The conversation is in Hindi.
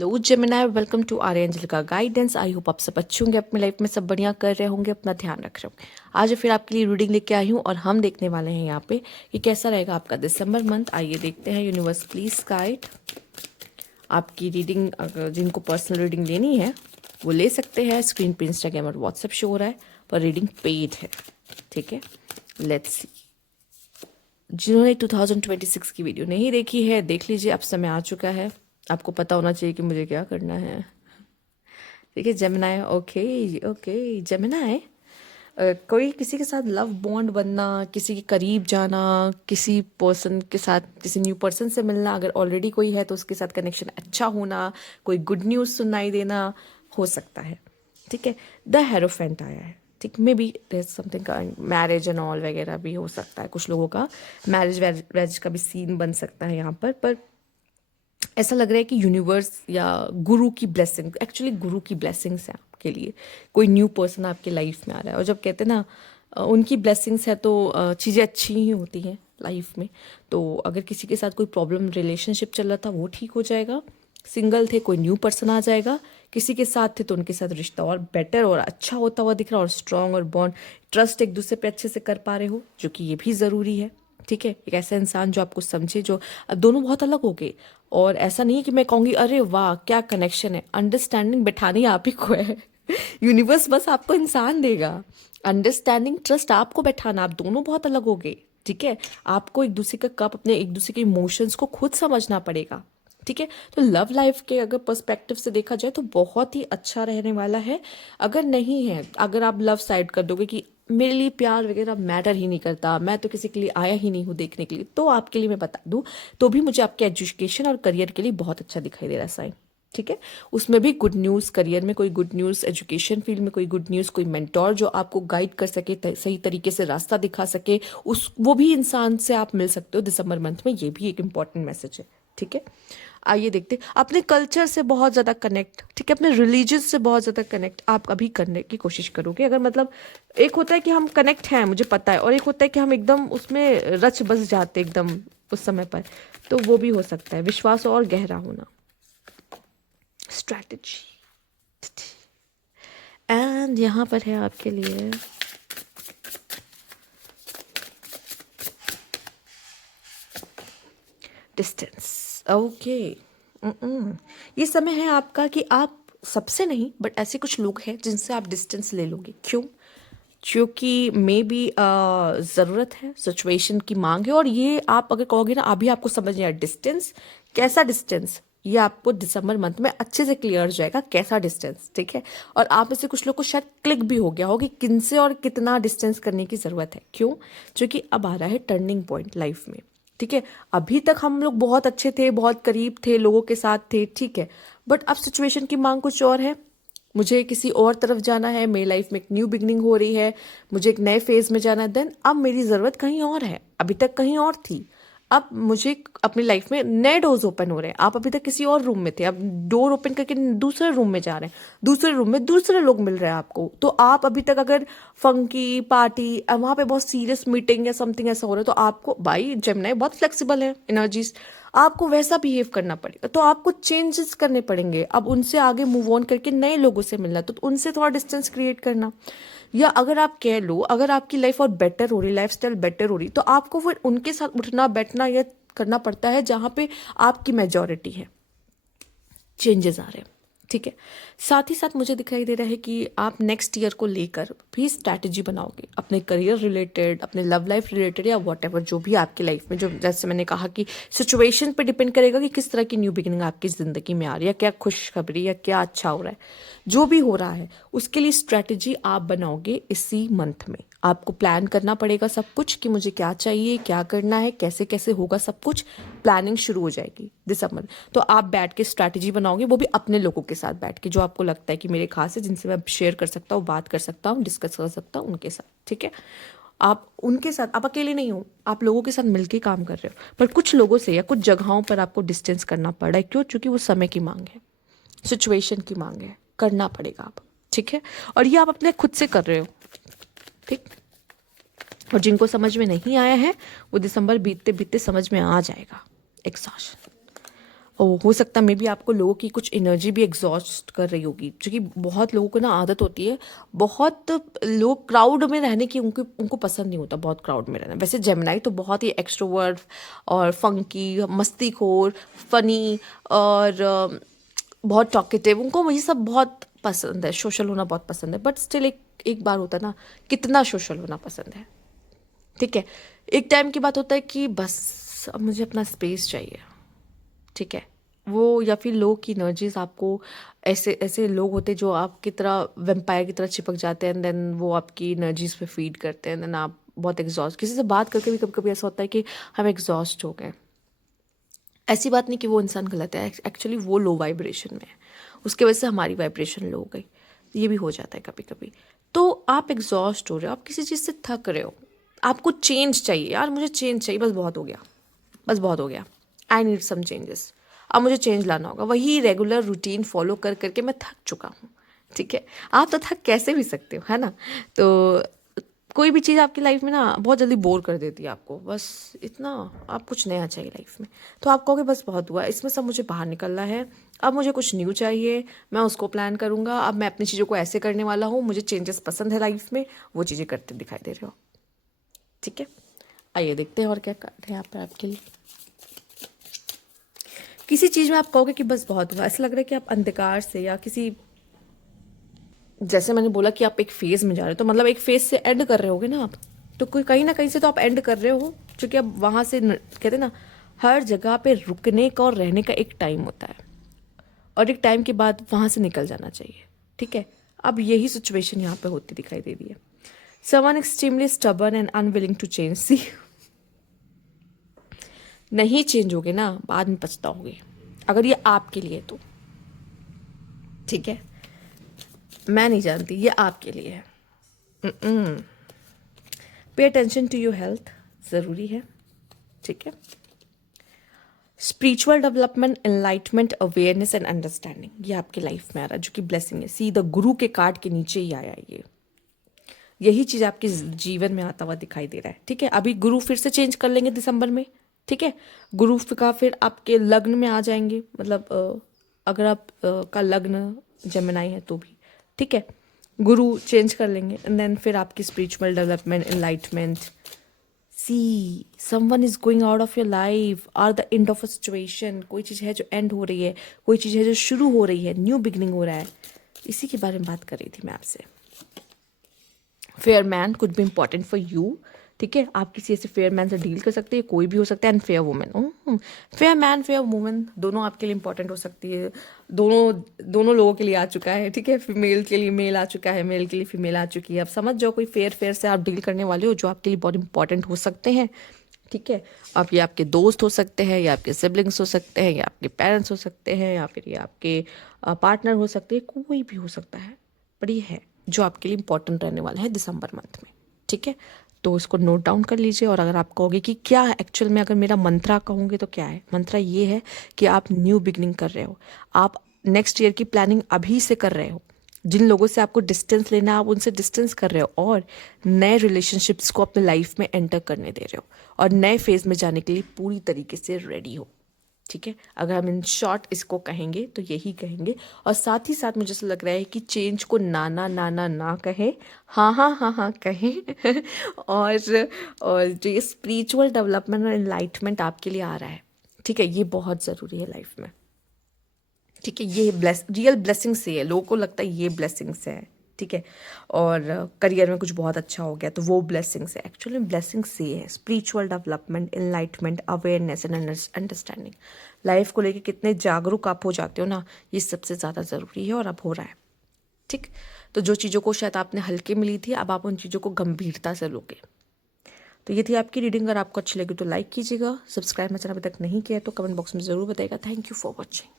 Hello Gemini, welcome to your angel का गाइडेंस। आई होप आप सब अच्छे होंगे, अपनी लाइफ में सब बढ़िया कर रहे होंगे, अपना ध्यान रख रहे होंगे। आज फिर आपके लिए रीडिंग लेके आई हूँ और हम देखने वाले हैं यहाँ पे कि कैसा रहेगा आपका दिसंबर मंथ। आइए देखते हैं। यूनिवर्स प्लीज गाइड आपकी रीडिंग। अगर जिनको पर्सनल रीडिंग लेनी है वो ले सकते हैं। स्क्रीन पे इंस्टाग्राम और व्हाट्सएप शो हो रहा है, पर रीडिंग पेड है। ठीक है, लेट्स सी। जिन्होंने 2026 की वीडियो नहीं देखी है देख लीजिए, अब समय आ चुका है। आपको पता होना चाहिए कि मुझे क्या करना है। ठीक है जेमिनी, ओके ओके जेमिनी। कोई किसी के साथ लव बॉन्ड बनना, किसी के करीब जाना, किसी पर्सन के साथ, किसी न्यू पर्सन से मिलना, अगर ऑलरेडी कोई है तो उसके साथ कनेक्शन अच्छा होना, कोई गुड न्यूज़ सुनाई देना हो सकता है। ठीक है, द हेरोफेंट आया है। ठीक, मे बी समथिंग का मैरिज एंड ऑल वगैरह भी हो सकता है। कुछ लोगों का मैरिज वैरिज का भी सीन बन सकता है यहाँ पर ऐसा लग रहा है कि यूनिवर्स या गुरु की ब्लेसिंग, एक्चुअली गुरु की ब्लेसिंग्स है आपके लिए। कोई न्यू पर्सन आपके लाइफ में आ रहा है, और जब कहते हैं ना उनकी ब्लेसिंग्स है तो चीज़ें अच्छी ही होती हैं लाइफ में। तो अगर किसी के साथ कोई प्रॉब्लम रिलेशनशिप चल रहा था वो ठीक हो जाएगा। सिंगल थे, कोई न्यू पर्सन आ जाएगा। किसी के साथ थे तो उनके साथ रिश्ता और बेटर और अच्छा होता हुआ दिख रहा है, और स्ट्रांग और बॉन्ड ट्रस्ट एक दूसरे पे अच्छे से कर पा रहे हो, जो कि ये भी ज़रूरी है। ठीक है, एक ऐसा इंसान जो आपको समझे, जो अब दोनों बहुत अलग हो गए। और ऐसा नहीं है कि मैं कहूँगी अरे वाह क्या कनेक्शन है। अंडरस्टैंडिंग बैठानी आप ही को है। यूनिवर्स बस आपको इंसान देगा। अंडरस्टैंडिंग ट्रस्ट आपको बैठाना, आप दोनों बहुत अलग हो गए। ठीक है, आपको एक दूसरे का कप, अपने एक दूसरे के इमोशंस को खुद समझना पड़ेगा। ठीक है, तो लव लाइफ के अगर पर्सपेक्टिव से देखा जाए तो बहुत ही अच्छा रहने वाला है। अगर नहीं है, अगर आप लव साइड कर दोगे कि मेरे लिए प्यार वगैरह मैटर ही नहीं करता, मैं तो किसी के लिए आया ही नहीं हूँ देखने के लिए, तो आपके लिए मैं बता दूँ, तो भी मुझे आपके एजुकेशन और करियर के लिए बहुत अच्छा दिखाई दे रहा है साइन। ठीक है, उसमें भी गुड न्यूज़, करियर में कोई गुड न्यूज़, एजुकेशन फील्ड में कोई गुड न्यूज़, कोई मेंटोर जो आपको गाइड कर सके, सही तरीके से रास्ता दिखा सके, उस वो भी इंसान से आप मिल सकते हो दिसंबर मंथ में। ये भी एक इंपॉर्टेंट मैसेज है। ठीक है, आइए देखते अपने कल्चर से बहुत ज़्यादा कनेक्ट। ठीक है, अपने रिलीजन से बहुत ज़्यादा कनेक्ट आप अभी करने की कोशिश करोगे। अगर मतलब एक होता है कि हम कनेक्ट हैं मुझे पता है, और एक होता है कि हम एकदम उसमें रच बस जाते एकदम उस समय पर, तो वो भी हो सकता है। विश्वास और गहरा होना, स्ट्रैटेजी। एंड यहाँ पर है आपके लिए डिस्टेंस। ओके, ये समय है आपका कि आप सबसे नहीं बट ऐसे कुछ लोग हैं जिनसे आप डिस्टेंस ले लोगे। क्यों? क्योंकि मे बी ज़रूरत है, सिचुएशन की मांग है। और ये आप अगर कहोगे ना, अभी आपको समझ नहीं आया डिस्टेंस कैसा डिस्टेंस, ये आपको दिसंबर मंथ में अच्छे से क्लियर हो जाएगा कैसा डिस्टेंस। ठीक है, और आप में से कुछ लोग को शायद क्लिक भी हो गया हो कि किनसे और कितना डिस्टेंस करने की ज़रूरत है। क्यों? क्योंकि अब आ रहा है टर्निंग पॉइंट लाइफ में। ठीक है, अभी तक हम लोग बहुत अच्छे थे, बहुत करीब थे, लोगों के साथ थे, ठीक है, बट अब सिचुएशन की मांग कुछ और है। मुझे किसी और तरफ जाना है, मेरी लाइफ में एक न्यू बिगनिंग हो रही है, मुझे एक नए फेज में जाना है। देन अब मेरी ज़रूरत कहीं और है, अभी तक कहीं और थी। अब मुझे अपनी लाइफ में नए डोर्स ओपन हो रहे हैं। आप अभी तक किसी और रूम में थे, अब डोर ओपन करके दूसरे रूम में जा रहे हैं, दूसरे रूम में दूसरे लोग मिल रहे हैं आपको। तो आप अभी तक अगर फंकी पार्टी, वहाँ पे बहुत सीरियस मीटिंग या समथिंग ऐसा हो रहा है, तो आपको भाई जेमिनी बहुत फ्लेक्सिबल है एनर्जीज, आपको वैसा बिहेव करना पड़ेगा। तो आपको चेंजेस करने पड़ेंगे। अब उनसे आगे मूव ऑन करके नए लोगों से मिलना, तो उनसे थोड़ा डिस्टेंस क्रिएट करना। या अगर आप कह लो, अगर आपकी लाइफ और बेटर हो रही, लाइफ स्टाइल बेटर हो रही, तो आपको फिर उनके साथ उठना बैठना या करना पड़ता है जहाँ पे आपकी मेजॉरिटी है। चेंजेस आ रहे हैं। ठीक है, साथ ही साथ मुझे दिखाई दे रहा है कि आप नेक्स्ट ईयर को लेकर भी स्ट्रैटेजी बनाओगे, अपने करियर रिलेटेड, अपने लव लाइफ रिलेटेड, या वॉट एवर जो भी आपकी लाइफ में, जो जैसे मैंने कहा कि सिचुएशन पे डिपेंड करेगा कि किस तरह की न्यू बिगिनिंग आपकी ज़िंदगी में आ रही है, क्या खुशखबरी या क्या अच्छा हो रहा है। जो भी हो रहा है उसके लिए स्ट्रैटेजी आप बनाओगे इसी मंथ में। आपको प्लान करना पड़ेगा सब कुछ कि मुझे क्या चाहिए, क्या करना है, कैसे कैसे होगा, सब कुछ प्लानिंग शुरू हो जाएगी दिसंबर। तो आप बैठ के स्ट्रैटेजी बनाओगे, वो भी अपने लोगों के साथ बैठ के, जो आपको लगता है कि मेरे खास है, जिनसे मैं शेयर कर सकता हूँ, बात कर सकता हूँ, डिस्कस कर सकता हूँ, उनके साथ। ठीक है, आप उनके साथ, आप अकेले नहीं हो, आप लोगों के साथ मिलके काम कर रहे हो। पर कुछ लोगों से या कुछ जगहों पर आपको डिस्टेंस करना पड़ा है। क्यों? क्योंकि वो समय की मांग है, सिचुएशन की मांग है, करना पड़ेगा आप। ठीक है, और ये आप अपने खुद से कर रहे हो। ठीक, और जिनको समझ में नहीं आया है वो दिसंबर बीतते बीतते समझ में आ जाएगा। एक्सॉशन। हो सकता है मे बी आपको लोगों की कुछ एनर्जी भी एग्जॉस्ट कर रही होगी, क्योंकि बहुत लोगों को ना आदत होती है, बहुत लोग क्राउड में रहने की उनको उनको पसंद नहीं होता बहुत क्राउड में रहना। वैसे जेमिनाई तो बहुत ही एक्सट्रोवर्ट और फंकी, मस्तीखोर, फनी और बहुत टॉकेटिव, उनको ये सब बहुत पसंद है, सोशल होना बहुत पसंद है। बट स्टिल एक बार होता है ना, कितना सोशल होना पसंद है, ठीक है। एक टाइम की बात होता है कि बस अब मुझे अपना स्पेस चाहिए, ठीक है। वो या फिर लोग की एनर्जीज आपको, ऐसे ऐसे लोग होते हैं जो आपकी तरह वेम्पायर की तरह चिपक जाते हैं, एंड देन वो आपकी एनर्जीज पे फीड करते हैं, देन आप बहुत एग्जॉस्ट, किसी से बात करके भी कभी कभी ऐसा होता है कि हम एग्जॉस्ट हो गए। ऐसी बात नहीं कि वो इंसान गलत है, एक्चुअली वो लो वाइब्रेशन में है, उसकी वजह से हमारी वाइब्रेशन लो हो गई, ये भी हो जाता है कभी कभी। तो आप एग्जॉस्ट हो रहे हो, आप किसी चीज़ से थक रहे हो, आपको चेंज चाहिए, यार मुझे चेंज चाहिए, बस बहुत हो गया, बस बहुत हो गया, आई नीड सम चेंजेस, अब मुझे चेंज लाना होगा। वही रेगुलर रूटीन फॉलो कर करके मैं थक चुका हूँ, ठीक है। आप तो थक कैसे भी सकते हो, है ना। तो कोई भी चीज़ आपकी लाइफ में ना बहुत जल्दी बोर कर देती है आपको, बस इतना, आप कुछ नया चाहिए लाइफ में, तो आप कहोगे बस बहुत हुआ, इसमें सब मुझे बाहर निकलना है, अब मुझे कुछ न्यू चाहिए, मैं उसको प्लान करूँगा, अब मैं अपनी चीज़ों को ऐसे करने वाला हूँ, मुझे चेंजेस पसंद है लाइफ में, वो चीज़ें करते दिखाई दे रहे हो, ठीक है। आइए देखते हैं और क्या कार्ड है यहाँ पर आपके लिए। किसी चीज़ में आप कहोगे कि बस बहुत हुआ, ऐसा लग रहा है कि आप अंधकार से या किसी, जैसे मैंने बोला कि आप एक फेज में जा रहे हो, तो मतलब एक फेज से एंड कर रहे होगे ना आप, तो कोई कहीं ना कहीं से तो आप एंड कर रहे हो, क्योंकि अब वहाँ से कहते हैं ना, हर जगह पे रुकने का और रहने का एक टाइम होता है, और एक टाइम के बाद वहाँ से निकल जाना चाहिए, ठीक है। अब यही सिचुएशन यहाँ पे होती दिखाई दे रही है। Someone extremely stubborn and unwilling to change, सी नहीं चेंज होगे ना, बाद में पछताओगे, अगर ये आपके लिए तो, ठीक है। मैं नहीं जानती, ये आपके लिए है। Pay attention to your health, ज़रूरी है, ठीक है। Spiritual development, enlightenment, awareness and understanding, ये आपकी लाइफ में आ रहा है, जो कि ब्लेसिंग है। सीधा गुरु के कार्ड के नीचे ही आया ये, यही चीज़ आपके जीवन में आता हुआ दिखाई दे रहा है, ठीक है। अभी गुरु फिर से चेंज कर लेंगे दिसंबर में, ठीक है। गुरु का फिर आपके लग्न में आ जाएंगे, मतलब अगर आप का लग्न जेमिनाई है तो भी, ठीक है। गुरु चेंज कर लेंगे, एंड देन फिर आपकी spiritual development, enlightenment, see someone is going out of your life, or the end of a situation, कोई चीज़ है जो एंड हो रही है, कोई चीज़ है जो शुरू हो रही है, न्यू बिगनिंग हो रहा है, इसी के बारे में बात कर रही थी मैं आपसे। Fair man could be important for you, ठीक है। आप किसी ऐसे फेयर मैन से डील कर सकते हैं, कोई भी हो सकता है, and fair women, fair man fair women दोनों आपके लिए इंपॉर्टेंट हो सकती है, दोनों लोगों के लिए आ चुका है, ठीक है। फीमेल के लिए मेल आ चुका है, मेल के लिए फीमेल आ चुकी है। अब समझ जाओ कोई फेयर से आप डील करने वाले हो जो आपके लिए बहुत इंपॉर्टेंट हो सकते हैं, ठीक है। अब ये आपके दोस्त हो सकते हैं, या आपके सिबलिंग्स हो सकते हैं, या आपके पेरेंट्स हो सकते हैं, या फिर ये आपके पार्टनर हो सकते हैं, कोई भी हो सकता है, पर ये है जो आपके लिए इंपॉर्टेंट रहने वाला है दिसंबर मंथ में, ठीक है। तो इसको नोट डाउन कर लीजिए। और अगर आप कहोगे कि क्या एक्चुअल में, अगर मेरा मंत्रा कहूँगे तो क्या है, मंत्रा ये है कि आप न्यू बिगनिंग कर रहे हो, आप नेक्स्ट ईयर की प्लानिंग अभी से कर रहे हो, जिन लोगों से आपको डिस्टेंस लेना आप उनसे डिस्टेंस कर रहे हो, और नए रिलेशनशिप्स को अपने लाइफ में एंटर करने दे रहे हो, और नए फेज में जाने के लिए पूरी तरीके से रेडी हो, ठीक है। अगर हम इन शॉर्ट इसको कहेंगे तो यही कहेंगे। और साथ ही साथ मुझे ऐसा लग रहा है कि चेंज को ना कहे, हाँ हाँ हाँ हाँ कहें और जो ये स्पिरिचुअल डेवलपमेंट और एनलाइटमेंट आपके लिए आ रहा है, ठीक है, ये बहुत ज़रूरी है लाइफ में, ठीक है। ये रियल ब्लेसिंग से है, लोगों को लगता है ये ब्लेसिंग से है, ठीक है। और करियर में कुछ बहुत अच्छा हो गया तो वो ब्लेसिंग्स है, एक्चुअली ब्लेसिंग्स से है। Spiritual development, enlightenment, awareness and understanding, life को लेके कितने जागरूक आप हो जाते हो ना, ये सबसे ज़्यादा ज़रूरी है, और अब हो रहा है, ठीक। तो जो चीज़ों को शायद आपने हल्के में ली थी, अब आप उन चीज़ों को गंभीरता से लोगे। तो ये थी आपकी रीडिंग। अगर आपको अच्छी लगी तो लाइक कीजिएगा, सब्सक्राइब मेरा चैनल अभी तक नहीं किया है तो कमेंट बॉक्स में ज़रूर बताइएगा। Thank you for watching.